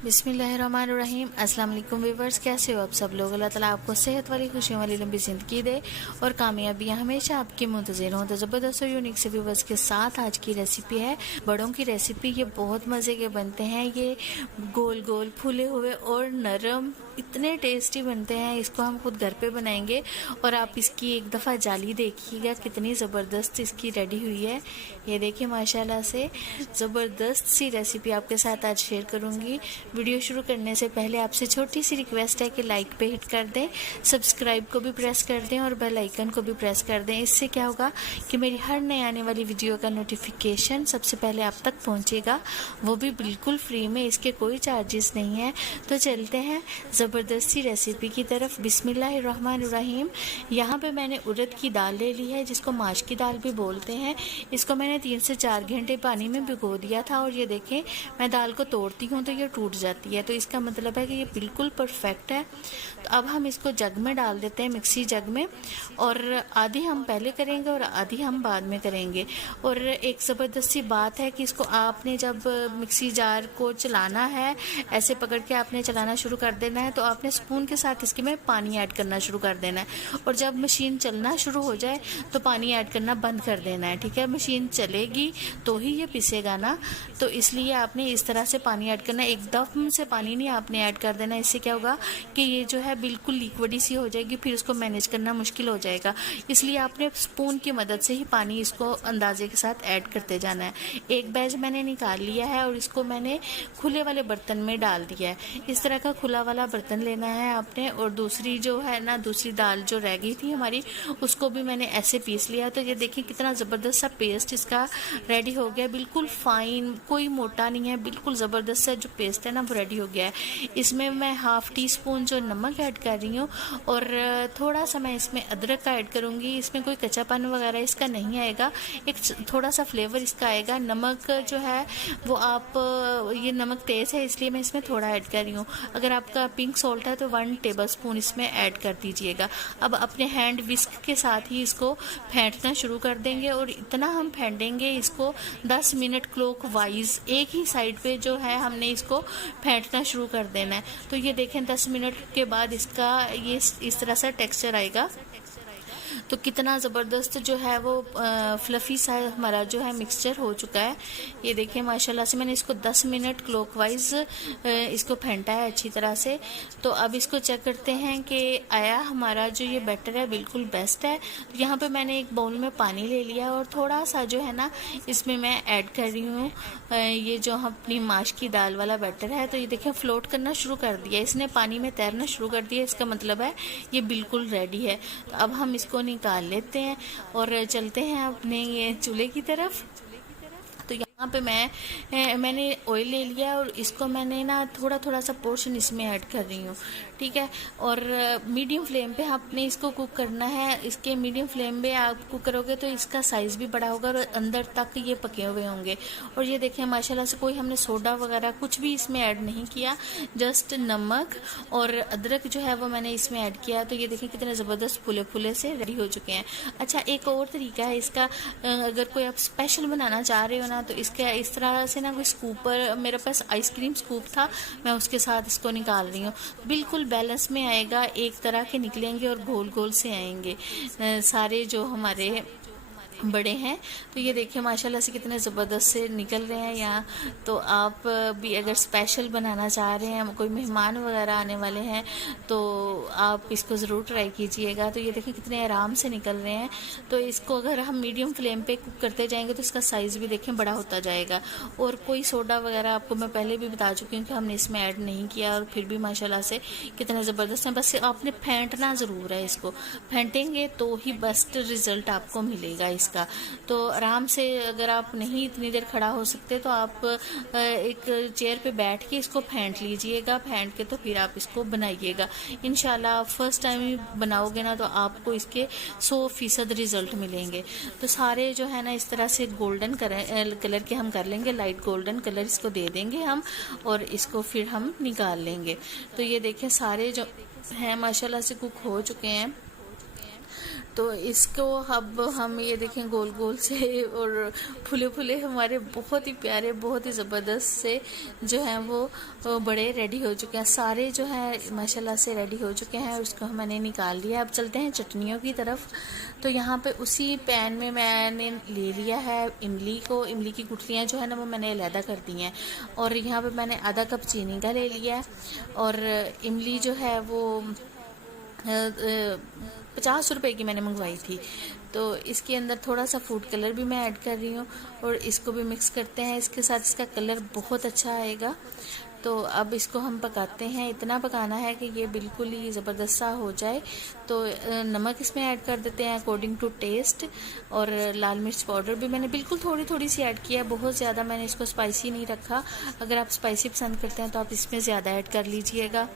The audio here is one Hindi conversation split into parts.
बिस्मिल्लाहिर्रहमानिर्रहीम। अस्सलाम वालेकुम व्यूअर्स, कैसे हो आप सब लोग। अल्लाह ताला आपको सेहत वाली, खुशियों वाली लंबी ज़िंदगी दे और कामयाबियाँ हमेशा आपकी मुंतज़िर हों। तो ज़बरदस्त और यूनिक से व्यूअर्स के साथ आज की रेसिपी है बड़ों की रेसिपी। ये बहुत मज़े के बनते हैं, ये गोल गोल फूले हुए और नरम, इतने टेस्टी बनते हैं। इसको हम खुद घर पे बनाएंगे और आप इसकी एक दफ़ा जाली देखिएगा कितनी ज़बरदस्त इसकी रेडी हुई है। ये देखिए माशाल्लाह से ज़बरदस्त सी रेसिपी आपके साथ आज शेयर करूँगी। वीडियो शुरू करने से पहले आपसे छोटी सी रिक्वेस्ट है कि लाइक पे हिट कर दें, सब्सक्राइब को भी प्रेस कर दें और बेल आइकन को भी प्रेस कर दें। इससे क्या होगा कि मेरी हर नई आने वाली वीडियो का नोटिफिकेशन सबसे पहले आप तक पहुंचेगा, वो भी बिल्कुल फ्री में, इसके कोई चार्जेस नहीं है। तो चलते हैं ज़बरदस्ती रेसिपी की तरफ। बिस्मिल्लाहिर्रहमानिर्रहीम। यहाँ पे मैंने उड़द की दाल ले ली है, जिसको माश की दाल भी बोलते हैं। इसको मैंने 3 से 4 घंटे पानी में भिगो दिया था और ये देखें मैं दाल को तोड़ती हूँ तो ये टूट जाती है, तो इसका मतलब है कि ये बिल्कुल परफेक्ट है। तो अब हम इसको जग में डाल देते हैं, मिक्सी जग में, और आधी हम पहले करेंगे और आधी हम बाद में करेंगे। और एक ज़बरदस्त सी बात है कि इसको आपने जब मिक्सी जार को चलाना है, ऐसे पकड़ के आपने चलाना शुरू कर देना है, तो आपने स्पून के साथ इसके में पानी ऐड करना शुरू कर देना है। और जब मशीन चलना शुरू हो जाए तो पानी ऐड करना बंद कर देना है, ठीक है। मशीन चलेगी तो ही ये पिसेगा ना, तो इसलिए आपने इस तरह से पानी ऐड करना है। एकदम से पानी नहीं आपने ऐड कर देना, इससे क्या होगा कि ये जो है बिल्कुल लिक्विडी सी हो जाएगी, फिर उसको मैनेज करना मुश्किल हो जाएगा। इसलिए आपने स्पून की मदद से ही पानी इसको अंदाजे के साथ ऐड करते जाना है। एक बैच मैंने निकाल लिया है और इसको मैंने खुले वाले बर्तन में डाल दिया है। इस तरह का खुला वाला बर्तन लेना है आपने। और दूसरी जो है ना, दूसरी दाल जो रह गई थी हमारी, उसको भी मैंने ऐसे पीस लिया। तो ये देखिए कितना ज़बरदस्त सा पेस्ट इसका रेडी हो गया, बिल्कुल फाइन, कोई मोटा नहीं है, बिल्कुल ज़बरदस्त सा जो पेस्ट है ना वो रेडी हो गया है। इसमें मैं हाफ़ टी स्पून जो नमक ऐड कर रही हूँ और थोड़ा सा मैं इसमें अदरक का ऐड करूँगी। इसमें कोई कच्चापन वगैरह इसका नहीं आएगा, एक थोड़ा सा फ्लेवर इसका आएगा। नमक जो है वो आप, ये नमक तेज़ है इसलिए मैं इसमें थोड़ा ऐड कर रही हूँ। अगर आपका पिंक सॉल्ट है तो 1 टेबल स्पून इसमें ऐड कर दीजिएगा। अब अपने हैंड विस्क के साथ ही इसको फेंटना शुरू कर देंगे और इतना हम फेंटेंगे इसको 10 मिनट क्लॉक वाइज एक ही साइड पे जो है हमने इसको फेंटना शुरू कर देना है। तो ये देखें 10 मिनट के बाद इसका ये इस तरह से टेक्सचर आएगा। तो कितना ज़बरदस्त जो है वो फ्लफ़ी सा हमारा जो है मिक्सचर हो चुका है। ये देखिए माशाल्लाह से मैंने इसको 10 मिनट क्लॉकवाइज इसको फेंटा है अच्छी तरह से। तो अब इसको चेक करते हैं कि आया हमारा जो ये बैटर है बिल्कुल बेस्ट है। तो यहाँ पे मैंने एक बाउल में पानी ले लिया और थोड़ा सा जो है ना इसमें मैं ऐड कर रही हूँ ये जो अपनी माश की दाल वाला बैटर है। तो ये देखिए फ्लोट करना शुरू कर दिया, इसने पानी में तैरना शुरू कर दिया, इसका मतलब है ये बिल्कुल रेडी है। तो अब हम इसको निकाल लेते हैं और चलते हैं अपने ये चूल्हे की तरफ। तो यहाँ पे मैंने ऑयल ले लिया और इसको मैंने ना थोड़ा थोड़ा सा पोर्शन इसमें ऐड कर रही हूँ, ठीक है। और मीडियम फ्लेम पे आपने इसको कुक करना है। इसके मीडियम फ्लेम पे आप कुक करोगे तो इसका साइज़ भी बड़ा होगा और अंदर तक ये पके हुए होंगे। और ये देखें माशाल्लाह से कोई हमने सोडा वगैरह कुछ भी इसमें ऐड नहीं किया, जस्ट नमक और अदरक जो है वो मैंने इसमें ऐड किया। तो ये देखें कितने ज़बरदस्त फूले फूले से रेडी हो चुके हैं। अच्छा, एक और तरीका है इसका, अगर कोई आप स्पेशल बनाना चाह रहे हो ना तो इसके इस तरह से ना कोई स्कूपर, मेरे पास आइसक्रीम स्कूप था, मैं उसके साथ इसको निकाल रही हूँ। बिल्कुल बैलेंस में आएगा, एक तरह के निकलेंगे और गोल गोल से आएंगे सारे जो हमारे बड़े हैं। तो ये देखिए माशाल्लाह से कितने ज़बरदस्त से निकल रहे हैं यहाँ। तो आप भी अगर स्पेशल बनाना चाह रहे हैं, कोई मेहमान वगैरह आने वाले हैं, तो आप इसको ज़रूर ट्राई कीजिएगा। तो ये देखिए कितने आराम से निकल रहे हैं। तो इसको अगर हम मीडियम फ्लेम पे कुक करते जाएंगे तो इसका साइज़ भी देखें बड़ा होता जाएगा। और कोई सोडा वगैरह आपको मैं पहले भी बता चुकी हूँ कि हमने इसमें ऐड नहीं किया, और फिर भी माशाल्लाह से कितने ज़बरदस्त हैं। बस आपने फेंटना ज़रूर है, इसको फेंटेंगे तो ही बेस्ट रिज़ल्ट आपको मिलेगा इसका। तो आराम से, अगर आप नहीं इतनी देर खड़ा हो सकते तो आप एक चेयर पे बैठ के इसको फेंट लीजिएगा, फेंट के तो फिर आप इसको बनाइएगा। इंशाल्लाह फर्स्ट टाइम ही बनाओगे ना तो आपको इसके 100% रिजल्ट मिलेंगे। तो सारे जो है ना इस तरह से गोल्डन कलर के हम कर लेंगे, लाइट गोल्डन कलर इसको दे देंगे हम, और इसको फिर हम निकाल लेंगे। तो ये देखें सारे जो हैं माशाल्लाह से कुक हो चुके हैं। तो इसको अब हम ये देखें गोल गोल से और फूले फूले हमारे बहुत ही प्यारे, बहुत ही ज़बरदस्त से जो हैं वो बड़े रेडी हो चुके हैं। सारे जो है माशाल्लाह से रेडी हो चुके हैं। उसको मैंने निकाल लिया। अब चलते हैं चटनियों की तरफ। तो यहाँ पे उसी पैन में मैंने ले लिया है इमली को। इमली की गुठलियाँ जो है ना वो मैंने अलहदा कर दी हैं। और यहाँ पे मैंने आधा कप चीनी का ले लिया है। और इमली जो है वो 50 रुपए की मैंने मंगवाई थी। तो इसके अंदर थोड़ा सा फूड कलर भी मैं ऐड कर रही हूँ और इसको भी मिक्स करते हैं। इसके साथ इसका कलर बहुत अच्छा आएगा। तो अब इसको हम पकाते हैं। इतना पकाना है कि ये बिल्कुल ही ज़बरदस्त सा हो जाए। तो नमक इसमें ऐड कर देते हैं अकॉर्डिंग टू टेस्ट। और लाल मिर्च पाउडर भी मैंने बिल्कुल थोड़ी थोड़ी सी ऐड किया है, बहुत ज़्यादा मैंने इसको स्पाइसी नहीं रखा। अगर आप स्पाइसी पसंद करते हैं तो आप इसमें ज़्यादा ऐड कर लीजिएगा।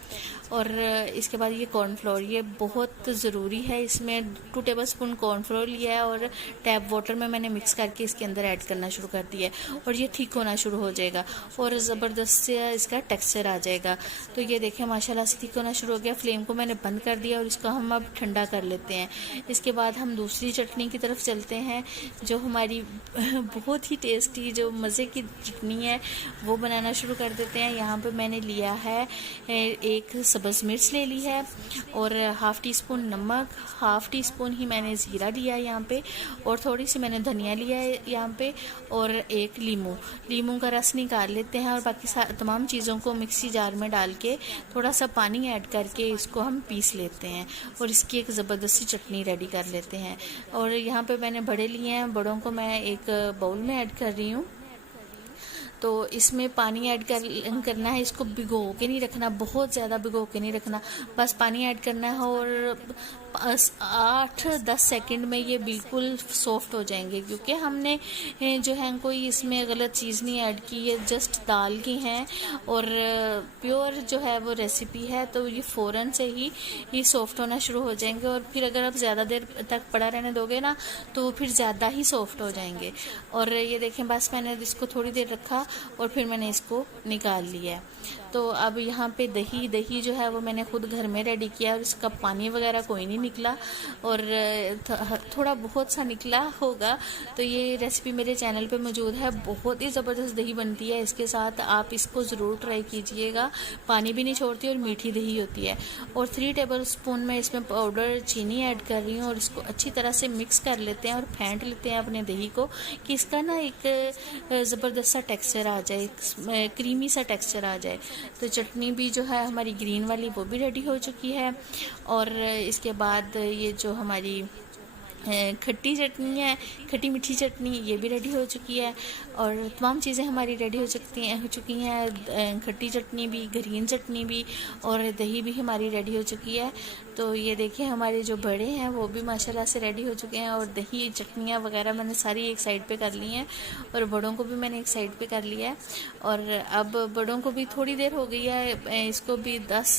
और इसके बाद ये कॉर्नफ्लोर, ये बहुत ज़रूरी है। इसमें 2 टेबलस्पून कॉर्नफ्लोर लिया है और टैप वाटर में मैंने मिक्स करके इसके अंदर ऐड करना शुरू कर दिया है। और ये ठीक होना शुरू हो जाएगा और ज़बरदस्त से इसका टेक्सचर आ जाएगा। तो ये देखें माशाल्लाह से ठीक होना शुरू हो गया। फ्लेम को मैंने बंद कर दिया और इसको हम अब ठंडा कर लेते हैं। इसके बाद हम दूसरी चटनी की तरफ चलते हैं, जो हमारी बहुत ही टेस्टी जो मज़े की चटनी है वो बनाना शुरू कर देते हैं। यहाँ पे मैंने लिया है एक सब्ज़ मिर्च ले ली है और हाफ़ टी स्पून नमक, हाफ़ टी स्पून ही मैंने ज़ीरा लिया है यहाँ पे, और थोड़ी सी मैंने धनिया लिया है यहाँ पे, और एक लीमू का रस निकाल लेते हैं। और बाकी तमाम चीज़ों को मिक्सी जार में डाल के थोड़ा सा पानी ऐड करके इसको हम पीस लेते हैं और इसकी एक ज़बरदस्त सी चटनी रेडी कर लेते हैं। और यहाँ पे मैंने बड़े लिए हैं, बड़ों को मैं एक बाउल में ऐड कर रही हूँ। तो इसमें पानी ऐड करना है। इसको भिगो के नहीं रखना, बहुत ज़्यादा भिगो के नहीं रखना, बस पानी ऐड करना है और 8-10 सेकंड में ये बिल्कुल सॉफ्ट हो जाएंगे। क्योंकि हमने जो है कोई इसमें गलत चीज़ नहीं ऐड की, ये जस्ट दाल की हैं और प्योर जो है वो रेसिपी है। तो ये फ़ौरन से ही सॉफ्ट होना शुरू हो जाएंगे। और फिर अगर आप ज़्यादा देर तक पड़ा रहने दोगे ना तो फिर ज़्यादा ही सॉफ्ट हो जाएंगे। और ये देखें बस मैंने इसको थोड़ी देर रखा और फिर मैंने इसको निकाल लिया। तो अब यहाँ पे दही जो है वो मैंने खुद घर में रेडी किया और इसका पानी वगैरह कोई नहीं निकला और थोड़ा बहुत सा निकला होगा। तो ये रेसिपी मेरे चैनल पे मौजूद है। बहुत ही ज़बरदस्त दही बनती है इसके साथ, आप इसको ज़रूर ट्राई कीजिएगा। पानी भी नहीं छोड़ती और मीठी दही होती है। और 3 टेबलस्पून में इसमें पाउडर चीनी ऐड कर रही हूँ और इसको अच्छी तरह से मिक्स कर लेते हैं और फेंट लेते हैं अपने दही को, कि इसका ना एक ज़बरदस्त सा टेक्सचर आ जाए, क्रीमी सा टेक्सचर आ जाए। तो चटनी भी जो है हमारी ग्रीन वाली वो भी रेडी हो चुकी है। और इसके बाद ये जो हमारी खट्टी चटनी है, खट्टी मीठी चटनी, ये भी रेडी हो चुकी है। और तमाम चीज़ें हमारी रेडी हो चुकी हैं। खट्टी चटनी भी, ग्रीन चटनी भी और दही भी हमारी रेडी हो चुकी है। तो ये देखिए हमारे जो बड़े हैं वो भी माशाल्लाह से रेडी हो चुके हैं और दही चटनियाँ वगैरह मैंने सारी एक साइड पे कर ली हैं और बड़ों को भी मैंने एक साइड पे कर लिया है। और अब बड़ों को भी थोड़ी देर हो गई है, इसको भी 10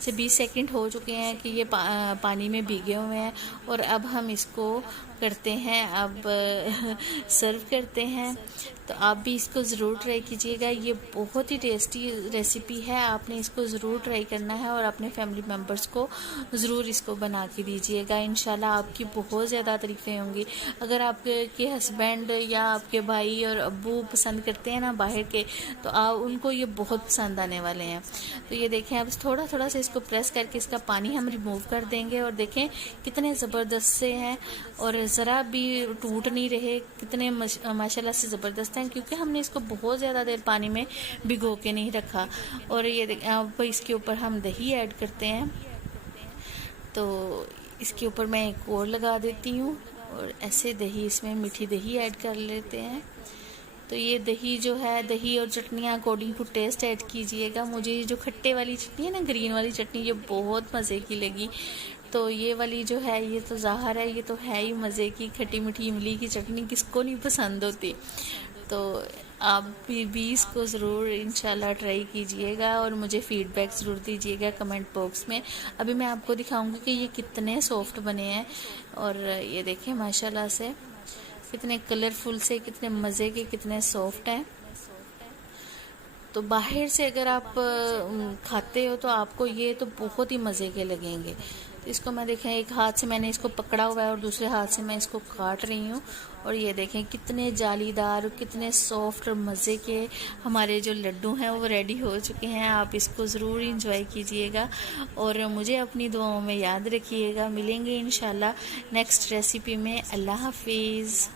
से 20 सेकंड हो चुके हैं कि ये पानी में भीगे हुए हैं। और अब हम इसको करते हैं, अब सर्व करते हैं। तो आप भी इसको ज़रूर ट्राई कीजिएगा। ये बहुत ही टेस्टी रेसिपी है, आपने इसको ज़रूर ट्राई करना है और अपने फैमिली मेम्बर्स को ज़रूर इसको बना के दीजिएगा। इंशाल्लाह आपकी बहुत ज़्यादा तारीफ़ें होंगी। अगर आपके हस्बैंड या आपके भाई और अब्बू पसंद करते हैं ना बाहर के, तो आप उनको ये बहुत पसंद आने वाले हैं। तो ये देखें, अब थोड़ा थोड़ा से इसको प्रेस करके इसका पानी हम रिमूव कर देंगे और देखें कितने ज़बरदस्त से हैं और ज़रा भी टूट नहीं रहे, कितने माशाल्लाह से ज़बरदस्त हैं, क्योंकि हमने इसको बहुत ज़्यादा देर पानी में भिगो के नहीं रखा। और ये अब इसके ऊपर हम दही ऐड करते हैं। तो इसके ऊपर मैं एक और लगा देती हूँ और ऐसे दही, इसमें मीठी दही ऐड कर लेते हैं। तो ये दही जो है, दही और चटनियाँ अकॉर्डिंग टू टेस्ट ऐड कीजिएगा। मुझे ये जो खट्टे वाली चटनी है ना, ग्रीन वाली चटनी, ये बहुत मज़े की लगी। तो ये वाली जो है ये तो ज़ाहिर है, ये तो है ही मज़े की। खट्टी मीठी इमली की चटनी किसको नहीं पसंद होती। तो आप भी इसको ज़रूर इंशाल्लाह ट्राई कीजिएगा और मुझे फ़ीडबैक ज़रूर दीजिएगा कमेंट बॉक्स में। अभी मैं आपको दिखाऊंगी कि ये कितने सॉफ्ट बने हैं। और ये देखें माशाल्लाह से कितने कलरफुल से, कितने मज़े के, कितने सॉफ्ट हैं। तो बाहर से अगर आप खाते हो तो आपको ये तो बहुत ही मज़े के लगेंगे। इसको मैं देखें एक हाथ से मैंने इसको पकड़ा हुआ है और दूसरे हाथ से मैं इसको काट रही हूँ। और ये देखें कितने जालीदार, कितने सॉफ्ट और मज़े के हमारे जो लड्डू हैं वो रेडी हो चुके हैं। आप इसको ज़रूर इंजॉय कीजिएगा और मुझे अपनी दुआओं में याद रखिएगा। मिलेंगे इंशाल्लाह नेक्स्ट रेसिपी में। अल्लाह हाफिज़।